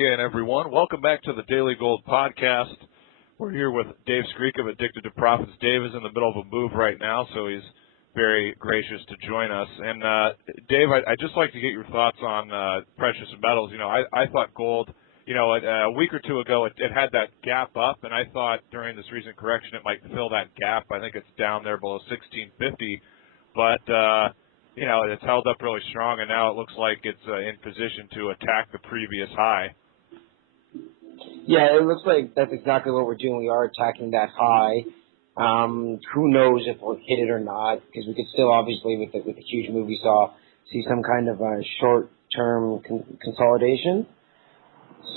again, everyone. Welcome back to the Daily Gold Podcast. We're here with Dave Skarica of Addicted to Profits. Dave is in the middle of a move right now, so he's very gracious to join us. And Dave, I'd just like to get your thoughts on precious metals. I thought gold, a week or two ago, it had that gap up, and I thought during this recent correction it might fill that gap. I think it's down there below 1650, but it's held up really strong, and now it looks like it's in position to attack the previous high. Yeah, it looks like that's exactly what we're doing. We are attacking that high. Who knows if we'll hit it or not, because we could still, obviously, with the huge move we saw, see some kind of a short-term consolidation.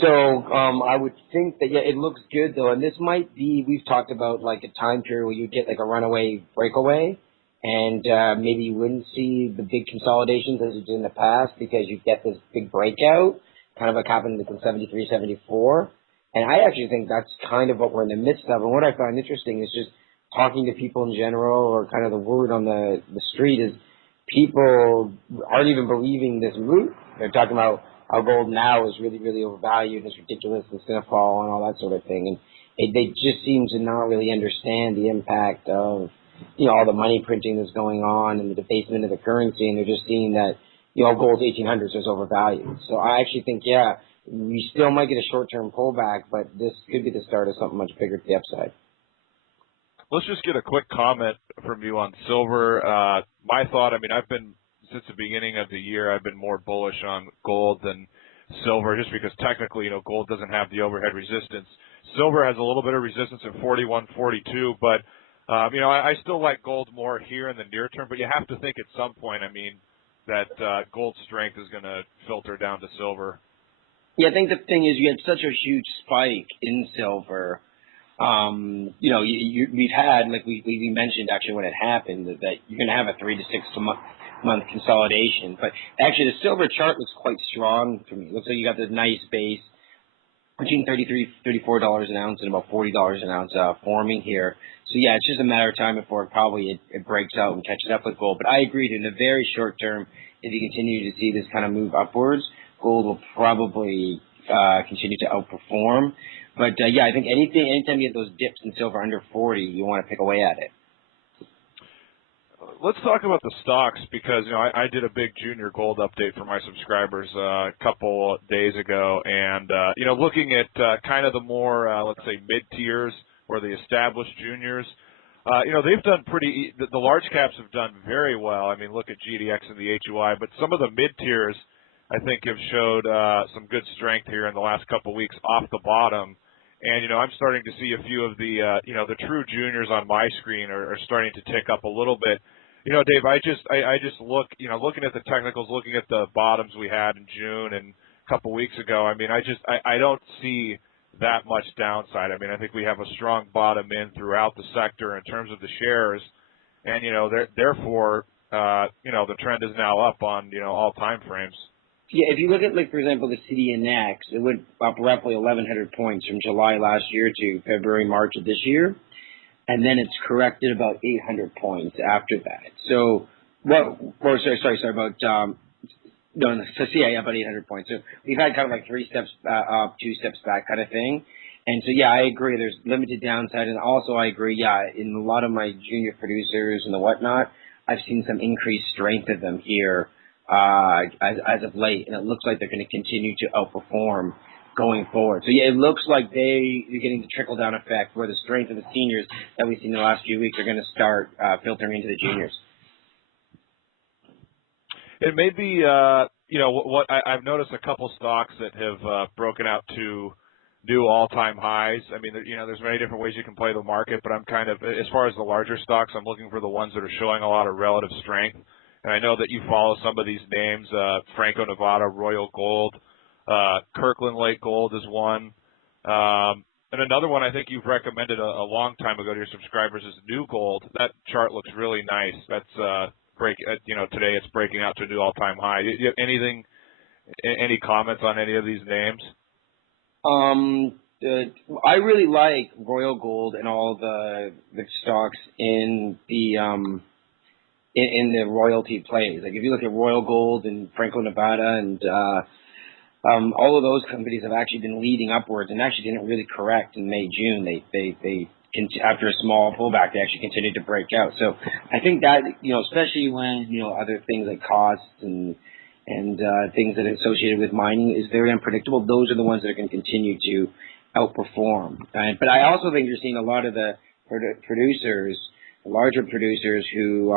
So I would think that, it looks good, though, and this might be, we've talked about, like, a time period where you get, like, a runaway breakaway, and maybe you wouldn't see the big consolidations as you did in the past because you get this big breakout, kind of like happened in 73, 74. And I actually think that's kind of what we're in the midst of. And what I find interesting is just talking to people in general, or kind of the word on the street is people aren't even believing this move. They're talking about how gold now is really, really overvalued and it's ridiculous, it's going to fall and all that sort of thing. And they just seem to not really understand the impact of all the money printing that's going on and the debasement of the currency, and they're just seeing that, gold's 1800s is overvalued. So I actually think, we still might get a short-term pullback, but this could be the start of something much bigger to the upside. Let's just get a quick comment from you on silver. My thought, I've been, since the beginning of the year, I've been more bullish on gold than silver, just because technically, gold doesn't have the overhead resistance. Silver has a little bit of resistance at 41, 42, but I still like gold more here in the near term, but you have to think at some point, that gold strength is going to filter down to silver. Yeah, I think the thing is you had such a huge spike in silver. We've had, like we mentioned actually when it happened, that you're going to have a 3 to 6 month consolidation. But actually the silver chart looks quite strong to me. It looks like you got this nice base between $33, $34 an ounce and about $40 an ounce forming here. So yeah, it's just a matter of time before it breaks out and catches up with gold. But I agree that in the very short term, if you continue to see this kind of move upwards, gold will probably continue to outperform. But I think anytime you get those dips in silver under 40, you want to pick away at it. Let's talk about the stocks, because I did a big junior gold update for my subscribers a couple days ago, and looking at kind of the more let's say mid tiers or the established juniors, they've done the large caps have done very well. Look at GDX and the HUI, but some of the mid tiers I think have showed some good strength here in the last couple of weeks off the bottom. And, I'm starting to see a few of the, the true juniors on my screen are starting to tick up a little bit. Dave, I just look, looking at the technicals, looking at the bottoms we had in June and a couple of weeks ago, I don't see that much downside. I think we have a strong bottom in throughout the sector in terms of the shares. And, therefore, the trend is now up on, all time frames. Yeah, if you look at, for example, the CDNX, it went up roughly 1,100 points from July last year to February, March of this year, and then it's corrected about 800 points after that. So, about about 800 points. So we've had kind of like 3 steps up, 2 steps back kind of thing. And so, I agree. There's limited downside, and also I agree. In a lot of my junior producers and the whatnot, I've seen some increased strength of them here. As of late, and it looks like they're going to continue to outperform going forward. So it looks like you're getting the trickle down effect where the strength of the seniors that we've seen in the last few weeks are going to start filtering into the juniors. It may be, what I've noticed a couple stocks that have broken out to new all-time highs. There's many different ways you can play the market, but I'm kind of, as far as the larger stocks, I'm looking for the ones that are showing a lot of relative strength. And I know that you follow some of these names, Franco-Nevada, Royal Gold, Kirkland Lake Gold is one. And another one I think you've recommended a long time ago to your subscribers is New Gold. That chart looks really nice. That's today it's breaking out to a new all-time high. Do you have any comments on any of these names? I really like Royal Gold and all the stocks in the in the royalty plays. Like if you look at Royal Gold and Franco-Nevada and all of those companies have actually been leading upwards and actually didn't really correct in May, June. They after a small pullback, they actually continued to break out. So I think that, especially when, other things like costs and things that are associated with mining is very unpredictable, those are the ones that are going to continue to outperform. But I also think you're seeing a lot of the producers, larger producers who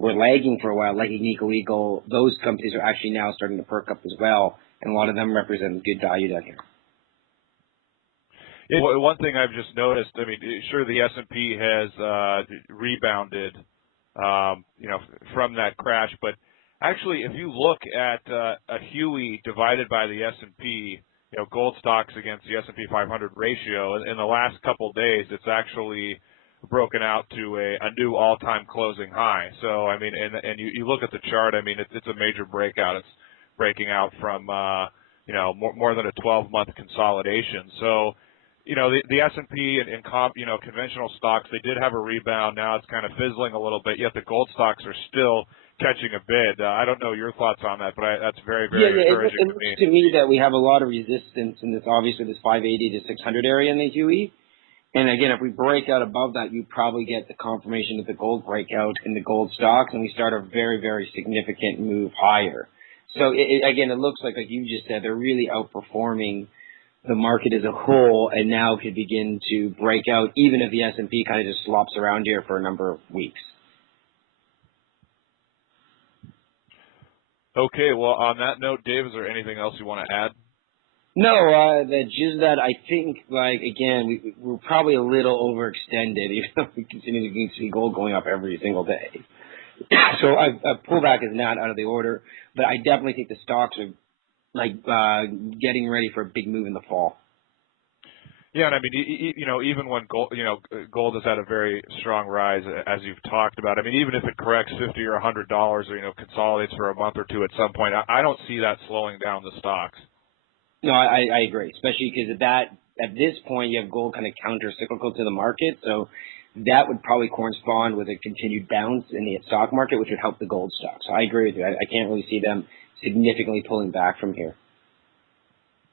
were lagging for a while, like Agnico Eagle. Those companies are actually now starting to perk up as well, and a lot of them represent good value down here. One thing I've just noticed, I mean, sure, the S&P has rebounded, from that crash, but actually, if you look at a Huey divided by the S&P, gold stocks against the S&P 500 ratio, in the last couple of days, it's actually broken out to a new all-time closing high. So, I mean, and you look at the chart, I mean, it's a major breakout. It's breaking out from, more than a 12-month consolidation. So, the S&P and conventional stocks, they did have a rebound. Now it's kind of fizzling a little bit, yet the gold stocks are still catching a bid. I don't know your thoughts on that, but that's very, very encouraging to me. It looks to me that we have a lot of resistance in this, obviously, this 580 to 600 area in the Huey. And again, if we break out above that, you probably get the confirmation of the gold breakout in the gold stocks, and we start a very, very significant move higher. So again, it looks like you just said, they're really outperforming the market as a whole, and now could begin to break out, even if the S&P kind of just slops around here for a number of weeks. Okay, well, on that note, Dave, is there anything else you want to add? No, just that I think, again, we're probably a little overextended, even though we continue to see gold going up every single day. So a pullback is not out of the order, but I definitely think the stocks are getting ready for a big move in the fall. Yeah, and I mean, even when gold has had a very strong rise, as you've talked about. I mean, even if it corrects $50 or $100, or consolidates for a month or two at some point, I don't see that slowing down the stocks. No, I agree, especially because at this point you have gold kind of counter-cyclical to the market, so that would probably correspond with a continued bounce in the stock market, which would help the gold stocks. So I agree with you. I can't really see them significantly pulling back from here.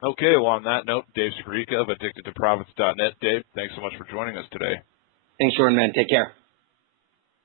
Okay, well, on that note, Dave Skarica of AddictedToProfits.net. Dave, thanks so much for joining us today. Thanks, Jordan, man. Take care.